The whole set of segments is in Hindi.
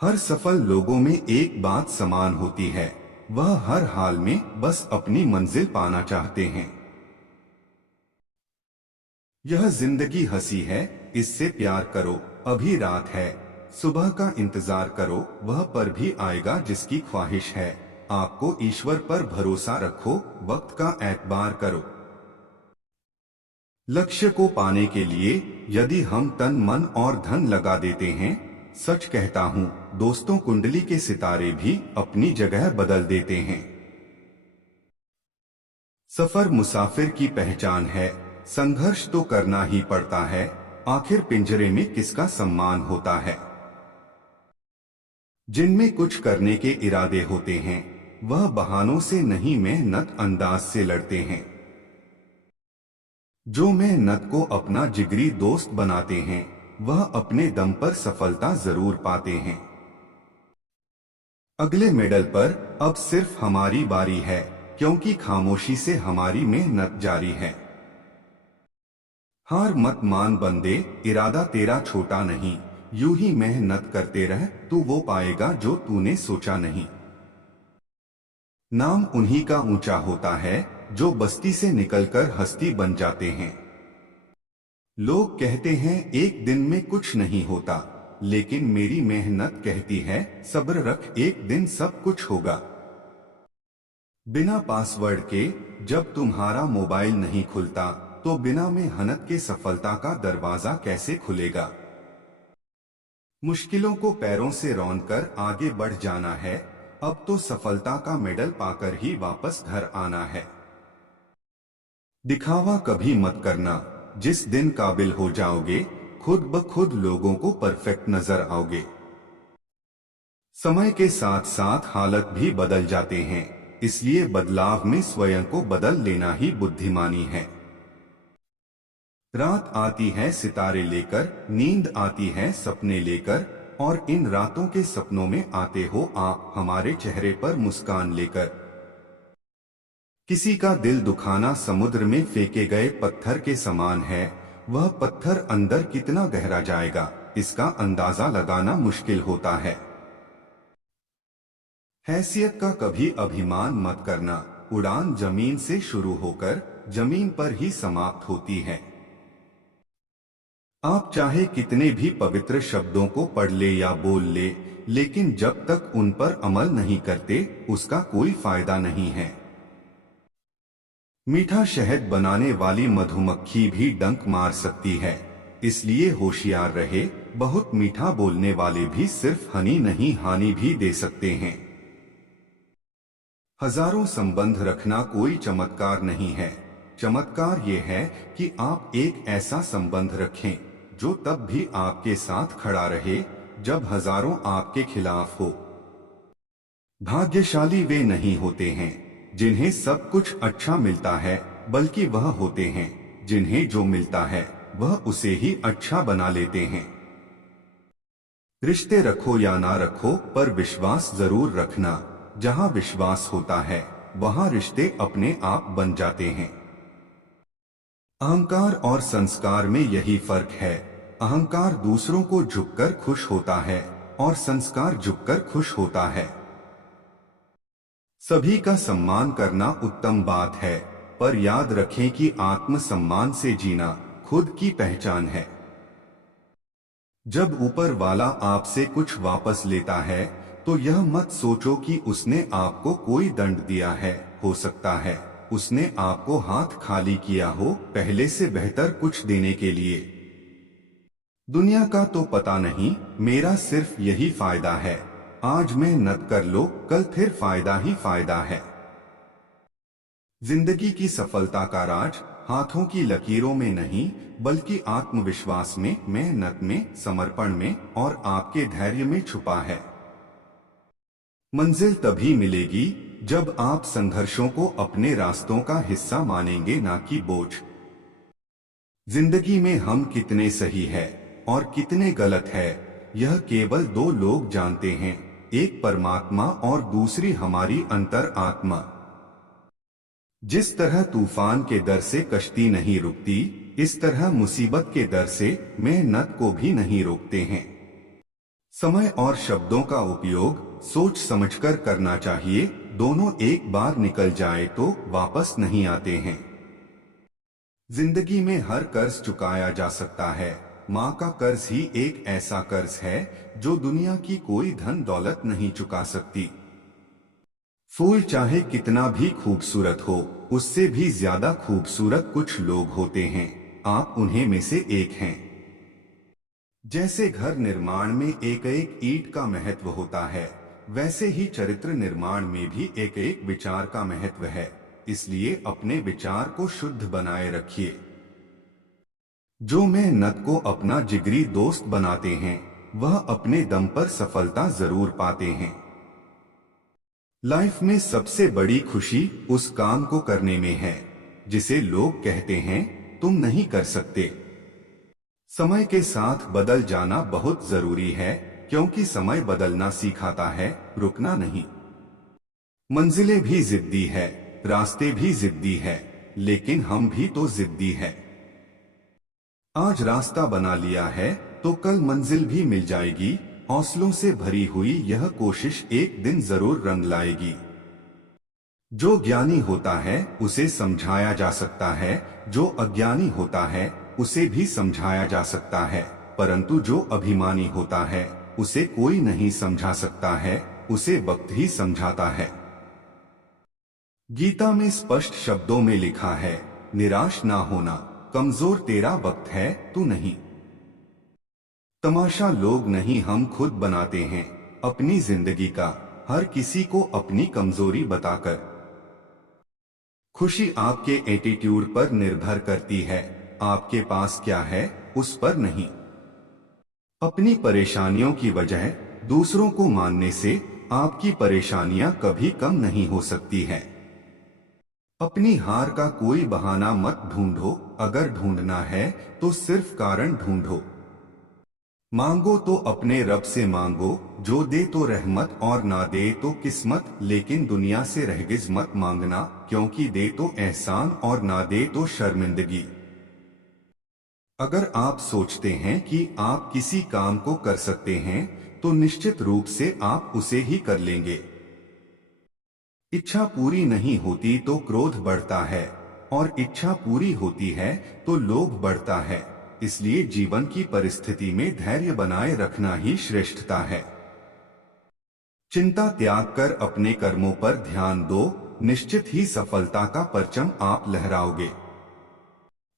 हर सफल लोगों में एक बात समान होती है, वह हर हाल में बस अपनी मंजिल पाना चाहते हैं। यह जिंदगी हंसी है, इससे प्यार करो, अभी रात है, सुबह का इंतजार करो, वह पर भी आएगा जिसकी ख्वाहिश है। आपको ईश्वर पर भरोसा रखो, वक्त का एतबार करो। लक्ष्य को पाने के लिए यदि हम तन मन और धन लगा देते हैं, सच कहता हूँ दोस्तों, कुंडली के सितारे भी अपनी जगह बदल देते हैं। सफर मुसाफिर की पहचान है, संघर्ष तो करना ही पड़ता है, आखिर पिंजरे में किसका सम्मान होता है। जिनमें कुछ करने के इरादे होते हैं, वह बहानों से नहीं मेहनत अंदाज से लड़ते हैं। जो मेहनत को अपना जिगरी दोस्त बनाते हैं, वह अपने दम पर सफलता जरूर पाते हैं। अगले मेडल पर अब सिर्फ हमारी बारी है, क्योंकि खामोशी से हमारी मेहनत जारी है। हार मत मान बंदे, इरादा तेरा छोटा नहीं, यूं ही मेहनत करते रह, तू वो पाएगा जो तूने सोचा नहीं। नाम उन्हीं का ऊंचा होता है, जो बस्ती से निकलकर हस्ती बन जाते हैं। लोग कहते हैं एक दिन में कुछ नहीं होता, लेकिन मेरी मेहनत कहती है सब्र रख, एक दिन सब कुछ होगा। बिना पासवर्ड के जब तुम्हारा मोबाइल नहीं खुलता, तो बिना मेहनत के सफलता का दरवाजा कैसे खुलेगा। मुश्किलों को पैरों से रौंदकर आगे बढ़ जाना है, अब तो सफलता का मेडल पाकर ही वापस घर आना है। दिखावा कभी मत करना, जिस दिन काबिल हो जाओगे, खुद ब खुद लोगों को परफेक्ट नजर आओगे। समय के साथ साथ हालत भी बदल जाते हैं, इसलिए बदलाव में स्वयं को बदल लेना ही बुद्धिमानी है। रात आती है सितारे लेकर, नींद आती है सपने लेकर, और इन रातों के सपनों में आते हो आप हमारे चेहरे पर मुस्कान लेकर। किसी का दिल दुखाना समुद्र में फेंके गए पत्थर के समान है, वह पत्थर अंदर कितना गहरा जाएगा, इसका अंदाजा लगाना मुश्किल होता है। हैसियत का कभी अभिमान मत करना, उड़ान जमीन से शुरू होकर जमीन पर ही समाप्त होती है। आप चाहे कितने भी पवित्र शब्दों को पढ़ ले या बोल ले, लेकिन जब तक उन पर अमल नहीं करते, उसका कोई फायदा नहीं है। मीठा शहद बनाने वाली मधुमक्खी भी डंक मार सकती है, इसलिए होशियार रहे, बहुत मीठा बोलने वाले भी सिर्फ हनी नहीं हानि भी दे सकते हैं। हजारों संबंध रखना कोई चमत्कार नहीं है, चमत्कार ये है कि आप एक ऐसा संबंध रखें जो तब भी आपके साथ खड़ा रहे जब हजारों आपके खिलाफ हो। भाग्यशाली वे नहीं होते हैं जिन्हें सब कुछ अच्छा मिलता है, बल्कि वह होते हैं जिन्हें जो मिलता है वह उसे ही अच्छा बना लेते हैं। रिश्ते रखो या ना रखो, पर विश्वास जरूर रखना, जहां विश्वास होता है वहां रिश्ते अपने आप बन जाते हैं। अहंकार और संस्कार में यही फर्क है, अहंकार दूसरों को झुककर खुश होता है और संस्कार झुककर खुश होता है। सभी का सम्मान करना उत्तम बात है, पर याद रखें कि आत्मसम्मान से जीना खुद की पहचान है। जब ऊपर वाला आपसे कुछ वापस लेता है, तो यह मत सोचो कि उसने आपको कोई दंड दिया है, हो सकता है उसने आपको हाथ खाली किया हो पहले से बेहतर कुछ देने के लिए। दुनिया का तो पता नहीं, मेरा सिर्फ यही फायदा है, आज मेहनत कर लो, कल फिर फायदा ही फायदा है। जिंदगी की सफलता का राज हाथों की लकीरों में नहीं, बल्कि आत्मविश्वास में, मेहनत में, समर्पण में और आपके धैर्य में छुपा है। मंजिल तभी मिलेगी जब आप संघर्षों को अपने रास्तों का हिस्सा मानेंगे, ना कि बोझ। जिंदगी में हम कितने सही है और कितने गलत है, यह केवल दो लोग जानते हैं, एक परमात्मा और दूसरी हमारी अंतर आत्मा। जिस तरह तूफान के डर से कश्ती नहीं रुकती, इस तरह मुसीबत के डर से मेहनत को भी नहीं रोकते हैं। समय और शब्दों का उपयोग सोच समझकर करना चाहिए। दोनों एक बार निकल जाए तो वापस नहीं आते हैं। जिंदगी में हर कर्ज चुकाया जा सकता है। माँ का कर्ज ही एक ऐसा कर्ज है जो दुनिया की कोई धन दौलत नहीं चुका सकती। फूल चाहे कितना भी खूबसूरत हो, उससे भी ज्यादा खूबसूरत कुछ लोग होते हैं। आप उन्हें में से एक हैं। जैसे घर निर्माण में एक एक ईंट का महत्व होता है, वैसे ही चरित्र निर्माण में भी एक एक विचार का महत्व है। इसलिए अपने विचार को शुद्ध बनाए रखिए। जो मेहनत को अपना जिगरी दोस्त बनाते हैं, वह अपने दम पर सफलता जरूर पाते हैं। लाइफ में सबसे बड़ी खुशी उस काम को करने में है जिसे लोग कहते हैं तुम नहीं कर सकते। समय के साथ बदल जाना बहुत जरूरी है, क्योंकि समय बदलना सिखाता है, रुकना नहीं। मंजिलें भी जिद्दी है, रास्ते भी जिद्दी है, लेकिन हम भी तो जिद्दी है। आज रास्ता बना लिया है तो कल मंजिल भी मिल जाएगी। हौसलों से भरी हुई यह कोशिश एक दिन जरूर रंग लाएगी। जो ज्ञानी होता है उसे समझाया जा सकता है, जो अज्ञानी होता है उसे भी समझाया जा सकता है, परंतु जो अभिमानी होता है उसे कोई नहीं समझा सकता है, उसे वक्त ही समझाता है। गीता में स्पष्ट शब्दों में लिखा है, निराश ना होना, कमजोर तेरा वक्त है, तू नहीं। तमाशा लोग नहीं हम खुद बनाते हैं अपनी जिंदगी का, हर किसी को अपनी कमजोरी बताकर। खुशी आपके एटीट्यूड पर निर्भर करती है, आपके पास क्या है उस पर नहीं। अपनी परेशानियों की वजह दूसरों को मानने से आपकी परेशानियां कभी कम नहीं हो सकती है। अपनी हार का कोई बहाना मत ढूंढो, अगर ढूंढना है तो सिर्फ कारण ढूंढो। मांगो तो अपने रब से मांगो, जो दे तो रहमत और ना दे तो किस्मत, लेकिन दुनिया से रहगिज मत मांगना, क्योंकि दे तो एहसान और ना दे तो शर्मिंदगी। अगर आप सोचते हैं कि आप किसी काम को कर सकते हैं तो निश्चित रूप से आप उसे ही कर लेंगे। इच्छा पूरी नहीं होती तो क्रोध बढ़ता है, और इच्छा पूरी होती है तो लोभ बढ़ता है। इसलिए जीवन की परिस्थिति में धैर्य बनाए रखना ही श्रेष्ठता है। चिंता त्याग कर अपने कर्मों पर ध्यान दो, निश्चित ही सफलता का परचम आप लहराओगे।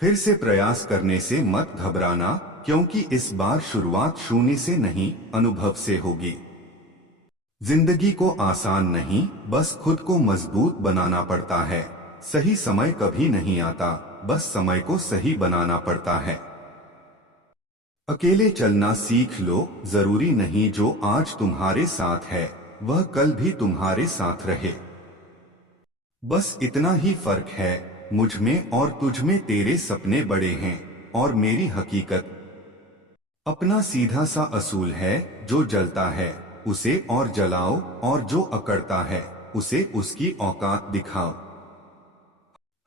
फिर से प्रयास करने से मत घबराना, क्योंकि इस बार शुरुआत शून्य से नहीं, अनुभव से होगी। जिंदगी को आसान नहीं, बस खुद को मजबूत बनाना पड़ता है। सही समय कभी नहीं आता, बस समय को सही बनाना पड़ता है। अकेले चलना सीख लो, जरूरी नहीं जो आज तुम्हारे साथ है वह कल भी तुम्हारे साथ रहे। बस इतना ही फर्क है, मुझ में और तुझ में। तेरे सपने बड़े हैं और मेरी हकीकत। अपना सीधा सा असूल है, जो जलता है उसे और जलाओ, और जो अकड़ता है उसे उसकी औकात दिखाओ।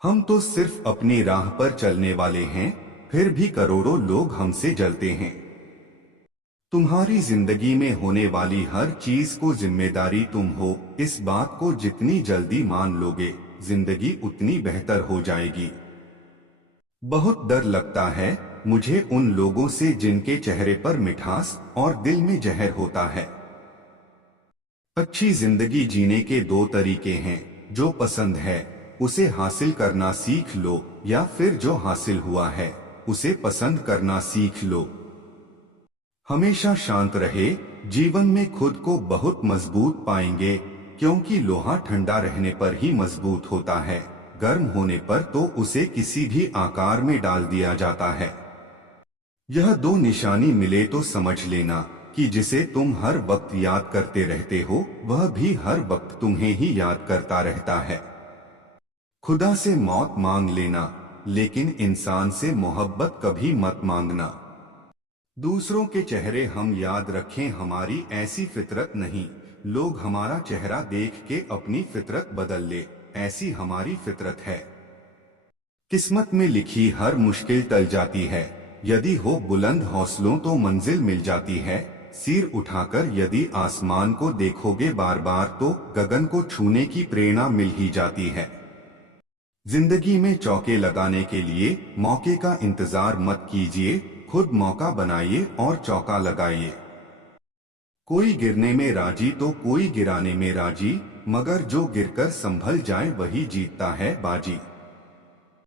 हम तो सिर्फ अपनी राह पर चलने वाले हैं, फिर भी करोड़ों लोग हमसे जलते हैं। तुम्हारी जिंदगी में होने वाली हर चीज को जिम्मेदारी तुम हो, इस बात को जितनी जल्दी मान लोगे जिंदगी उतनी बेहतर हो जाएगी। बहुत डर लगता है मुझे उन लोगों से जिनके चेहरे पर मिठास और दिल में जहर होता है। अच्छी जिंदगी जीने के दो तरीके हैं, जो पसंद है उसे हासिल करना सीख लो, या फिर जो हासिल हुआ है उसे पसंद करना सीख लो। हमेशा शांत रहे, जीवन में खुद को बहुत मजबूत पाएंगे, क्योंकि लोहा ठंडा रहने पर ही मजबूत होता है, गर्म होने पर तो उसे किसी भी आकार में डाल दिया जाता है। यह दो निशानी मिले तो समझ लेना कि जिसे तुम हर वक्त याद करते रहते हो वह भी हर वक्त तुम्हें ही याद करता रहता है। खुदा से मौत मांग लेना, लेकिन इंसान से मोहब्बत कभी मत मांगना। दूसरों के चेहरे हम याद रखें, हमारी ऐसी फितरत नहीं। लोग हमारा चेहरा देख के अपनी फितरत बदल ले, ऐसी हमारी फितरत है। किस्मत में लिखी हर मुश्किल टल जाती है, यदि हो बुलंद हौसलों तो मंजिल मिल जाती है। सिर उठाकर यदि आसमान को देखोगे बार बार तो गगन को छूने की प्रेरणा मिल ही जाती है। जिंदगी में चौके लगाने के लिए मौके का इंतजार मत कीजिए, खुद मौका बनाइए और चौका लगाइए। कोई गिरने में राजी तो कोई गिराने में राजी, मगर जो गिरकर संभल जाए वही जीतता है बाजी।